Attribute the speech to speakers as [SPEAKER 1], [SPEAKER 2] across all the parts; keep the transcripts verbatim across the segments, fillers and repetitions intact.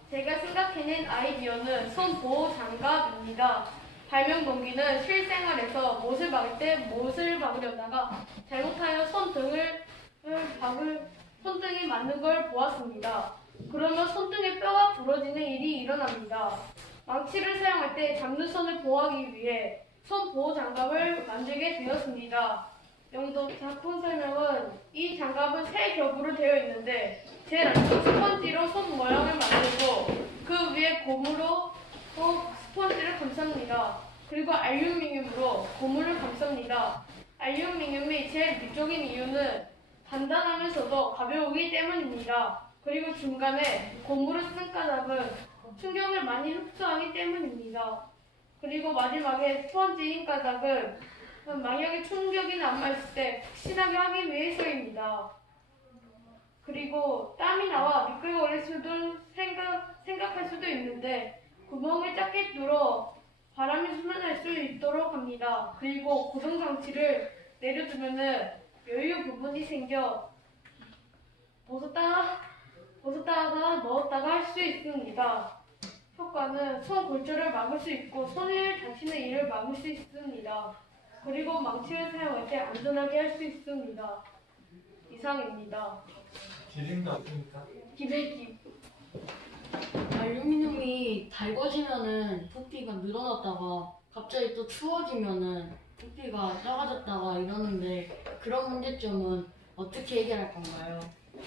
[SPEAKER 1] 제가 생각해낸 아이디어는 손보호 장갑입니다. 발명 동기는 실생활에서 못을 박을 때 못을 박으려다가 잘못하여 손등을 박을 손등이 맞는 걸 보았습니다. 그러면 손등의 뼈가 부러지는 일이 일어납니다. 망치를 사용할 때 잡는 손을 보호하기 위해 손 보호 장갑을 만들게 되었습니다. 영도 작품 설명은 이 장갑은 세 겹으로 되어 있는데 제일 안쪽 스펀지로 손 모양을 만들고 그 위에 고무로 어, 스펀지를 감쌉니다. 그리고 알루미늄으로 고무를 감쌉니다. 알루미늄이 제일 위쪽인 이유는 단단하면서도 가벼우기 때문입니다. 그리고 중간에 고무를 쓴 까닭은 충격을 많이 흡수하기 때문입니다. 그리고 마지막에 스펀지인 까닭은 만약에 충격이나 안 맞을 때 확신하게 하기 위해서입니다. 그리고 땀이 나와 미끌거릴 수도 생각, 생각할 수도 있는데 구멍을 작게 뚫어 바람이 순환할 수 있도록 합니다. 그리고 고정장치를 내려두면은 여유 부분이 생겨 벗었다가 벗었다가 넣었다가 할 수 있습니다. 효과는 손 골절을 막을 수 있고 손을 다치는 일을 막을 수 있습니다. 그리고 망치를 사용할 때 안전하게 할 수 있습니다. 이상입니다.
[SPEAKER 2] 기름도 없으니까.
[SPEAKER 1] 기백기.
[SPEAKER 3] 알루미늄이 달궈지면은 부피가 늘어났다가 갑자기 또 추워지면은 부피가 작아졌다가 이러는데 그런 문제점은 어떻게 해결할 건가요?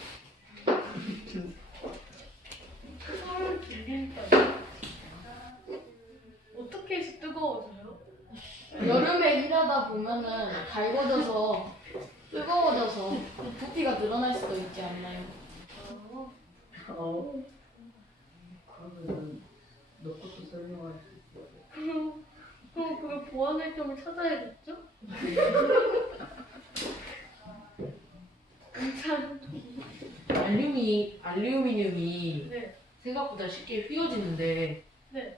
[SPEAKER 1] 서울 빌린다. 어떻게 해서 뜨거워져요?
[SPEAKER 3] 여름에 일하다 보면은 달궈져서 뜨거워져서 부피가 늘어날 수도 있지 않나요?
[SPEAKER 1] 어,
[SPEAKER 4] 어. 그러면은 너 것도 설명할 수 있어.
[SPEAKER 1] 그럼 그럼 그걸 보완할 점을 찾아야겠죠? 괜찮.
[SPEAKER 5] 알루미, 알루미늄이
[SPEAKER 1] 네,
[SPEAKER 5] 생각보다 쉽게 휘어지는데
[SPEAKER 1] 네.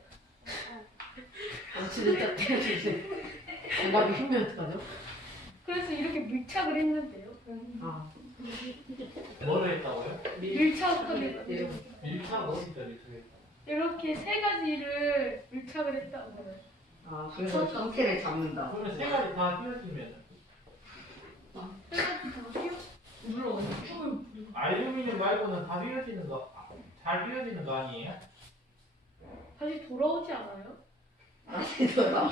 [SPEAKER 5] 망치를 딱 떼어주세요. 장갑이 휘면 어떡하죠?
[SPEAKER 1] 그래서 이렇게 밀착을 했는데요.
[SPEAKER 5] 아,
[SPEAKER 2] 뭐를 했다고요?
[SPEAKER 1] 밀착을
[SPEAKER 5] 네.
[SPEAKER 2] 밀착 어디다 밀착했다?
[SPEAKER 1] 이렇게 세 가지를 밀착을 했다고요.
[SPEAKER 4] 아, 그래서 상태를 잡는다.
[SPEAKER 2] 그러면 세 가지 다 휘어지면
[SPEAKER 1] 세 가지 다 휘어.
[SPEAKER 5] 물론
[SPEAKER 2] 알루미늄 말고는 다 휘어지는 거, 잘 휘어지는 거 아니에요?
[SPEAKER 1] 다시 돌아오지 않아요?
[SPEAKER 4] 아니더라.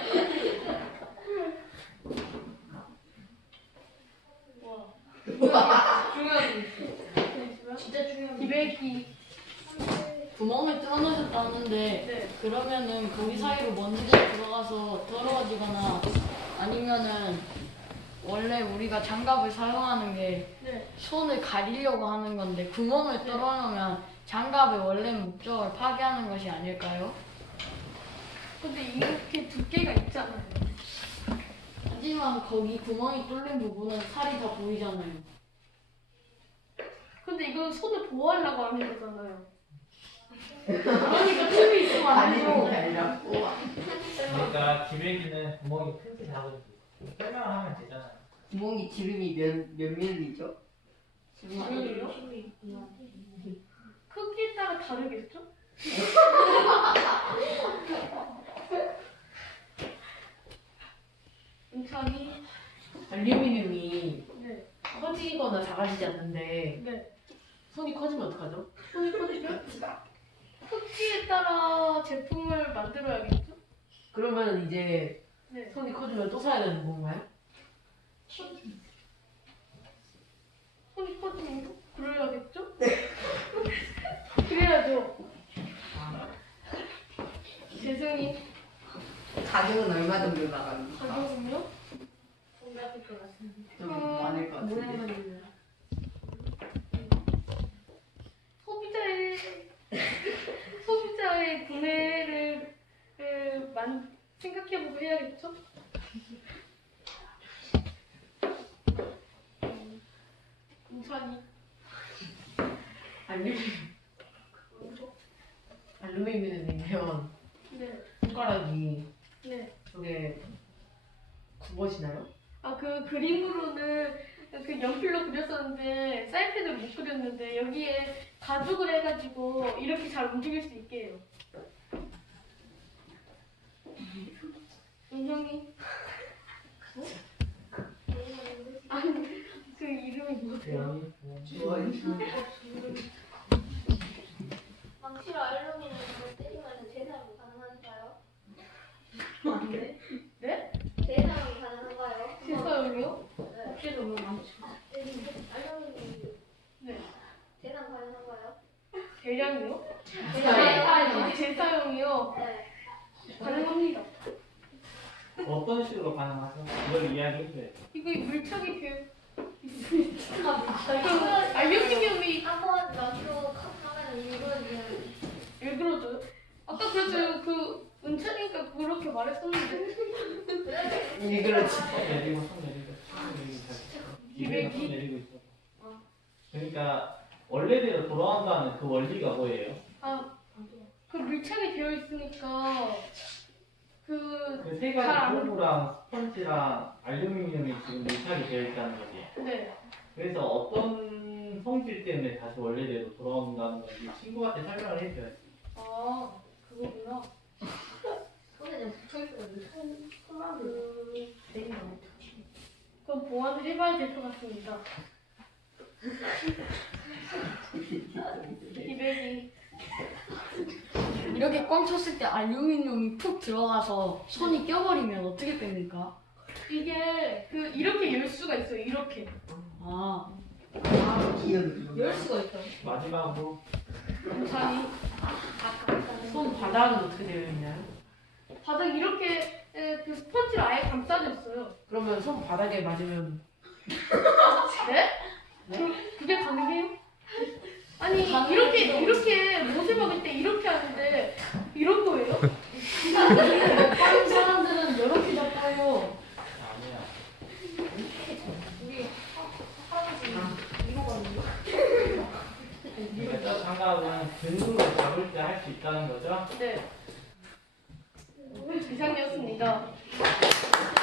[SPEAKER 1] 와.
[SPEAKER 5] 중요한
[SPEAKER 1] 잠시만.
[SPEAKER 5] 진짜 중요한
[SPEAKER 1] 기백기.
[SPEAKER 3] 구멍을 뚫어놓으셨다는데
[SPEAKER 1] 네.
[SPEAKER 3] 그러면은 거기 사이로 먼지가 들어가서 더러워지거나 아니면은 원래 우리가 장갑을 사용하는 게
[SPEAKER 1] 네.
[SPEAKER 3] 손을 가리려고 하는 건데 구멍을 뚫어놓으면 장갑의 원래 목적을 파괴하는 것이 아닐까요?
[SPEAKER 1] 근데 이렇게 두께가 있잖아요.
[SPEAKER 3] 하지만 거기 구멍이 뚫린 부분은 살이 다 보이잖아요.
[SPEAKER 1] 근데 이건 손을 보호하려고 하는 거잖아요. 그러니까 틈이 있으면 안
[SPEAKER 4] 아니는 게
[SPEAKER 1] 되죠.
[SPEAKER 4] 아니라 우와.
[SPEAKER 2] 그러니까 기백이는 구멍이 큰지 작은지 설명하면 되잖아요.
[SPEAKER 4] 구멍이 지름이 몇, 몇 밀리죠?
[SPEAKER 1] 아니에요? 크기에 따라 다르겠죠? 은찬이.
[SPEAKER 5] 알루미늄이
[SPEAKER 1] 네.
[SPEAKER 5] 커지거나 작아지지 않는데
[SPEAKER 1] 네.
[SPEAKER 5] 손이 커지면 어떡하죠?
[SPEAKER 1] 손이 커지면 크기에 따라 제품을 만들어야겠죠?
[SPEAKER 5] 그러면 이제
[SPEAKER 1] 네.
[SPEAKER 5] 손이 커지면 또 사야 되는 건가요?
[SPEAKER 1] 손이 커지면 그래야겠죠? 그래야죠.
[SPEAKER 5] 아,
[SPEAKER 1] 재성이
[SPEAKER 4] 가격은 얼마 정도 나갑니까?
[SPEAKER 1] 가격은요?
[SPEAKER 3] 생각할 것 같습니다.
[SPEAKER 4] 좀 많을 것 같은데.
[SPEAKER 3] 모양은
[SPEAKER 1] 소비자의 소비자의 구매를 을 만 생각해보고 해야겠죠? 은찬이.
[SPEAKER 5] 알루미늄 알루미늄이면
[SPEAKER 1] 네.
[SPEAKER 5] 손가락이
[SPEAKER 1] 네.
[SPEAKER 5] 저게 굽어지나요?
[SPEAKER 1] 아, 그 그림으로는 그 연필로 그렸었는데 사인펜을 못 그렸는데 여기에 가죽을 해가지고 이렇게 잘 움직일 수 있게 해요. 은형이 아니 그 이름이 뭐세요?
[SPEAKER 6] 망치로 알루미늄을 때리면 재사용이 가능한가요?
[SPEAKER 1] 네? 네?
[SPEAKER 6] 재사용이 가능한가요?
[SPEAKER 1] 실사용이요?
[SPEAKER 6] 네.
[SPEAKER 3] 혹시도 뭐 망치.
[SPEAKER 6] 알루미늄
[SPEAKER 1] 네.
[SPEAKER 6] 재사용 가능한가요?
[SPEAKER 1] 대량이요?
[SPEAKER 6] 재사용.
[SPEAKER 1] 재사용이요?
[SPEAKER 6] 네.
[SPEAKER 1] 가능합니다.
[SPEAKER 2] 어떤 식으로 가능하죠? 이걸 이야기해줘요.
[SPEAKER 1] 이거 물척이 그 알루미늄이
[SPEAKER 6] 한번 망치로 컷 하면 이거는
[SPEAKER 1] 왜 그러죠? 아까 그랬어요. 그 은찬이가 그렇게 말했었는데.
[SPEAKER 4] 예, 그렇지.
[SPEAKER 2] 손 내리고 손 내리고 손 내리고 잘. 기회가 손 내리고 있어.
[SPEAKER 1] 어.
[SPEAKER 2] 그러니까 원래대로 돌아간다는 그 원리가 뭐예요?
[SPEAKER 1] 아, 그 밀착이 되어 있으니까 그
[SPEAKER 2] 그 세
[SPEAKER 1] 잘 안-
[SPEAKER 2] 가지 폴브랑 스펀지랑 알루미늄이 지금 밀착이 되어 있다는 거지.
[SPEAKER 1] 네.
[SPEAKER 2] 그래서 어떤 성질 때문에 다시 원래대로 돌아온다는 건지 친구한테 설명을 해줘요.
[SPEAKER 1] 아, 그거구나.
[SPEAKER 6] 손에 그냥 붙어있어가지고 손, 손만
[SPEAKER 1] 그 그럼 보완을 해봐야 될 것 같습니다. 기백이
[SPEAKER 3] 이렇게 꽝 쳤을 때 알루미늄이 푹 들어가서 손이 껴버리면 어떻게 됩니까?
[SPEAKER 1] 이게 그 이렇게 열 수가 있어요. 이렇게.
[SPEAKER 3] 아,
[SPEAKER 4] 기억이
[SPEAKER 5] 열 수가 있다.
[SPEAKER 2] 마지막으로
[SPEAKER 1] 은찬이
[SPEAKER 5] 손 바닥은 어떻게 되어 있나요?
[SPEAKER 1] 바닥 이렇게 에, 그 스펀지로 아예 감싸져 있어요.
[SPEAKER 5] 그러면 손 바닥에 맞으면
[SPEAKER 1] 네? 그, 그게 가능해요? 아니 이렇게 이렇게 못을 박을 때 이렇게 하는데 이런 거예요?
[SPEAKER 3] 다른 사람들은 이렇게 잡아요.
[SPEAKER 2] 아니야.
[SPEAKER 6] 우리 할아버지 이거거든요.
[SPEAKER 2] 그러니까 저 장갑은 등으로 잡을 때 할 수 있다는 거죠?
[SPEAKER 1] 네. 이상이었습니다.